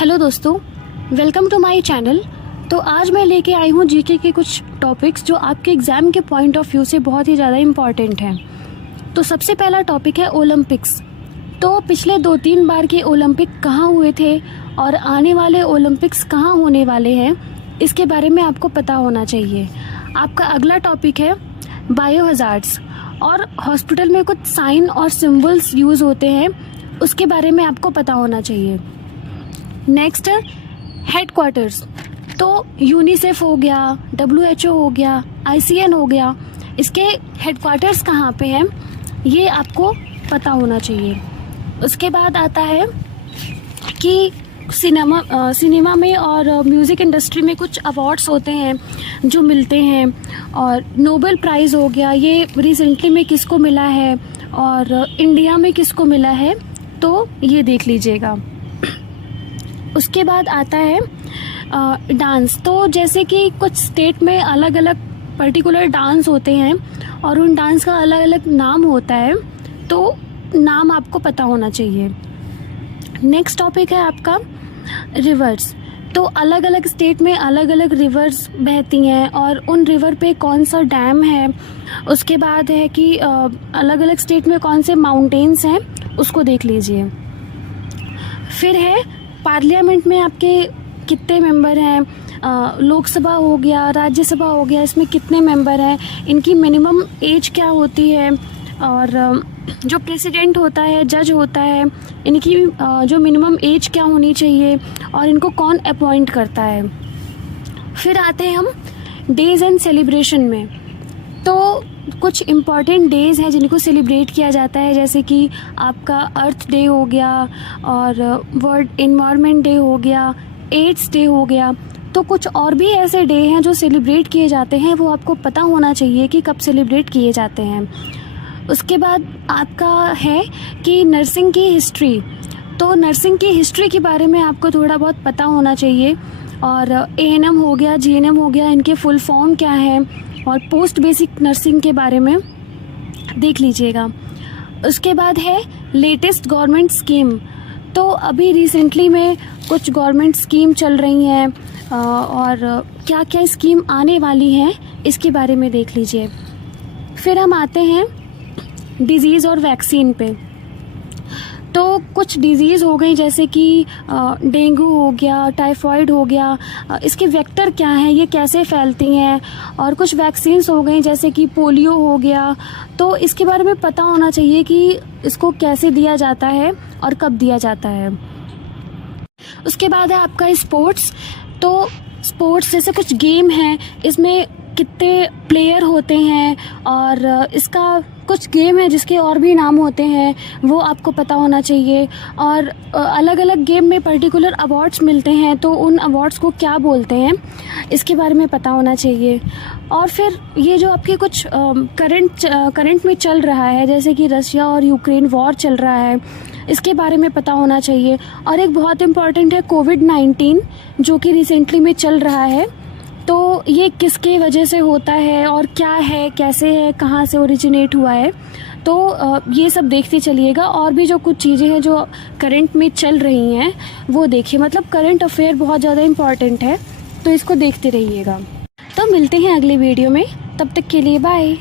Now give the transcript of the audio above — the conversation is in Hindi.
हेलो दोस्तों, वेलकम टू माय चैनल। तो आज मैं लेके आई हूँ जीके के कुछ टॉपिक्स जो आपके एग्ज़ाम के पॉइंट ऑफ व्यू से बहुत ही ज़्यादा इम्पॉर्टेंट हैं। तो सबसे पहला टॉपिक है ओलंपिक्स। तो पिछले 2-3 बार के ओलंपिक कहाँ हुए थे और आने वाले ओलंपिक्स कहाँ होने वाले हैं, इसके बारे में आपको पता होना चाहिए। आपका अगला टॉपिक है बायो हज़ार्ड्स और हॉस्पिटल में कुछ साइन और सिम्बल्स यूज़ होते हैं, उसके बारे में आपको पता होना चाहिए। नेक्स्ट है हेडक्वार्टर्स। तो यूनिसेफ हो गया, WHO हो गया, ICN हो गया, इसके हेडक्वार्टर्स कहाँ पे हैं ये आपको पता होना चाहिए। उसके बाद आता है कि सिनेमा में और म्यूज़िक इंडस्ट्री में कुछ अवार्ड्स होते हैं जो मिलते हैं, और नोबेल प्राइज़ हो गया, ये रिसेंटली में किसको मिला है और इंडिया में किसको मिला है, तो ये देख लीजिएगा। उसके बाद आता है डांस। तो जैसे कि कुछ स्टेट में अलग अलग पर्टिकुलर डांस होते हैं और उन डांस का अलग अलग नाम होता है, तो नाम आपको पता होना चाहिए। नेक्स्ट टॉपिक है आपका रिवर्स। तो अलग अलग स्टेट में अलग अलग रिवर्स बहती हैं और उन रिवर पे कौन सा डैम है। उसके बाद है कि अलग अलग स्टेट में कौन से माउंटेन्स हैं, उसको देख लीजिए। फिर है पार्लियामेंट में आपके कितने मेंबर हैं, लोकसभा हो गया, राज्यसभा हो गया, इसमें कितने मेंबर हैं, इनकी मिनिमम एज क्या होती है, और जो प्रेसिडेंट होता है, जज होता है, इनकी जो मिनिमम एज क्या होनी चाहिए और इनको कौन अपॉइंट करता है। फिर आते हैं हम डेज़ एंड सेलिब्रेशन में। तो कुछ इम्पॉर्टेंट डेज़ हैं जिनको सेलिब्रेट किया जाता है, जैसे कि आपका अर्थ डे हो गया और वर्ल्ड एनवायरनमेंट डे हो गया, एड्स डे हो गया। तो कुछ और भी ऐसे डे हैं जो सेलिब्रेट किए जाते हैं, वो आपको पता होना चाहिए कि कब सेलिब्रेट किए जाते हैं। उसके बाद आपका है कि नर्सिंग की हिस्ट्री। तो नर्सिंग की हिस्ट्री के बारे में आपको थोड़ा बहुत पता होना चाहिए, और ANM हो गया, GNM हो गया, इनके फुल फॉर्म क्या है, और पोस्ट बेसिक नर्सिंग के बारे में देख लीजिएगा। उसके बाद है लेटेस्ट गवर्नमेंट स्कीम। तो अभी रिसेंटली में कुछ गवर्नमेंट स्कीम चल रही हैं और क्या क्या स्कीम आने वाली हैं, इसके बारे में देख लीजिए। फिर हम आते हैं डिज़ीज़ और वैक्सीन पे। तो कुछ डिज़ीज़ हो गई जैसे कि डेंगू हो गया, टाइफाइड हो गया, इसके वेक्टर क्या हैं, ये कैसे फैलती हैं, और कुछ वैक्सीन्स हो गई जैसे कि पोलियो हो गया। तो इसके बारे में पता होना चाहिए कि इसको कैसे दिया जाता है और कब दिया जाता है। उसके बाद है आपका स्पोर्ट्स। तो स्पोर्ट्स जैसे कुछ गेम हैं, इसमें कितने प्लेयर होते हैं, और इसका कुछ गेम है जिसके और भी नाम होते हैं, वो आपको पता होना चाहिए। और अलग अलग गेम में पर्टिकुलर अवार्ड्स मिलते हैं, तो उन अवार्ड्स को क्या बोलते हैं, इसके बारे में पता होना चाहिए। और फिर ये जो आपके कुछ करंट में चल रहा है, जैसे कि रशिया और यूक्रेन वॉर चल रहा है, इसके बारे में पता होना चाहिए। और एक बहुत इम्पॉर्टेंट है कोविड-19 जो कि रिसेंटली में चल रहा है। तो ये किसके वजह से होता है और क्या है, कैसे है, कहाँ से ओरिजिनेट हुआ है, तो ये सब देखते चलिएगा। और भी जो कुछ चीज़ें हैं जो करंट में चल रही हैं वो देखिए। मतलब करंट अफेयर बहुत ज़्यादा इम्पॉर्टेंट है, तो इसको देखते रहिएगा। तो मिलते हैं अगले वीडियो में, तब तक के लिए बाय।